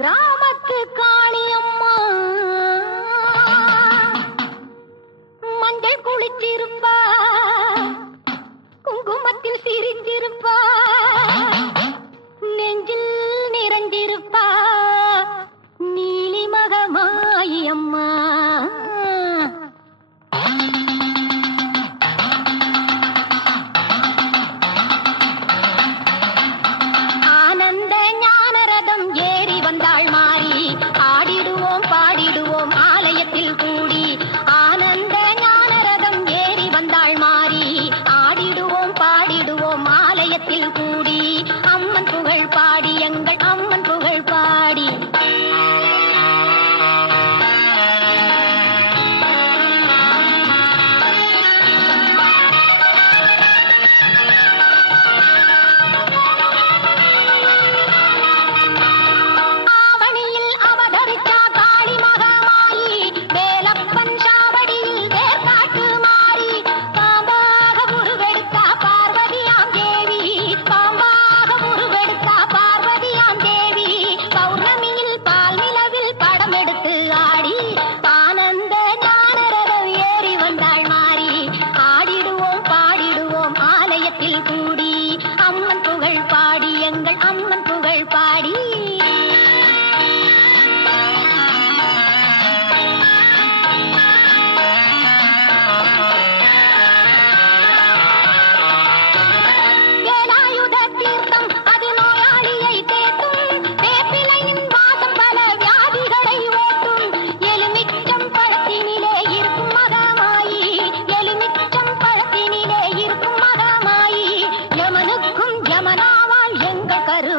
கிராமத்து காணி you மன்றத்தில் கூடி அம்மன் புகழ் பா ఎంక కరు